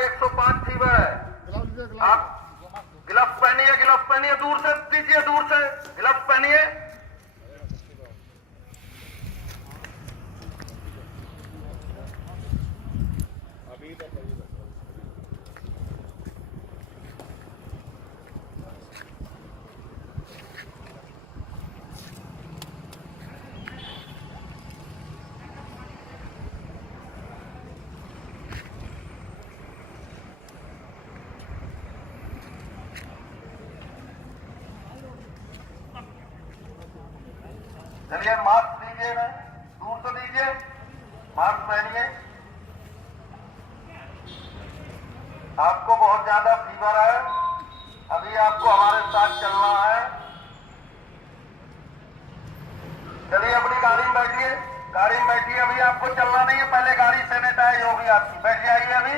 105 fever है। आप gloves पहनिए, दूर से दीजिए, दूर से ग्लव्स पहनिए। चलिए मास्क दीजिए, ना दूर से दीजिए, मास्क पहनिए। आपको बहुत ज्यादा फीवर है, अभी आपको हमारे साथ चलना है। चलिए अपनी गाड़ी में बैठिए, अभी आपको चलना नहीं है, पहले गाड़ी सैनिटाइज होगी आपकी, बैठ जाइए अभी।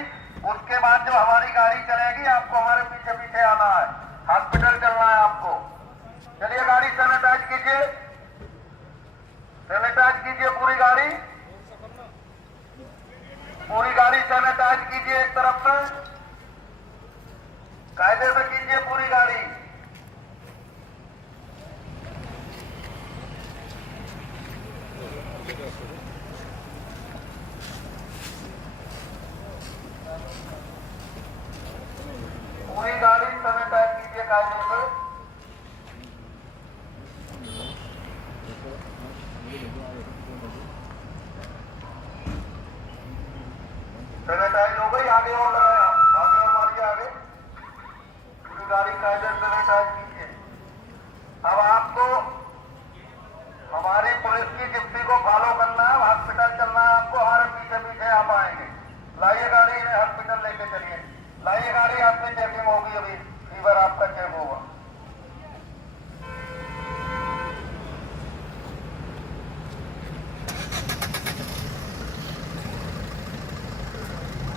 उसके बाद जो हमारी गाड़ी चलेगी आपको हमारे पीछे पीछे आना है, हॉस्पिटल चलना है आपको। चलिए गाड़ी सैनिटाइज कीजिए, पूरी गाड़ी सैनिटाइज कीजिए, एक तरफ से कायदे से कीजिए पूरी गाड़ी। पूरी गाड़ी सैनिटाइज कीजिए कायदे से। सैनिटाइज हो गई, आगे और लगाया, आगे और मारिए, आगे पूरी गाड़ी कायदे से सैनिटाइज कीजिए। अब आपको हमारी पुलिस की जिप्सी को फॉलो करना है, हॉस्पिटल चलना है आपको, हमारे पीछे पीछे आप आएंगे। लाइए गाड़ी, इन्हें हॉस्पिटल लेके चलिए, लाइए गाड़ी, आपकी चेकिंग होगी, अभी फीवर आपका चेक होगा।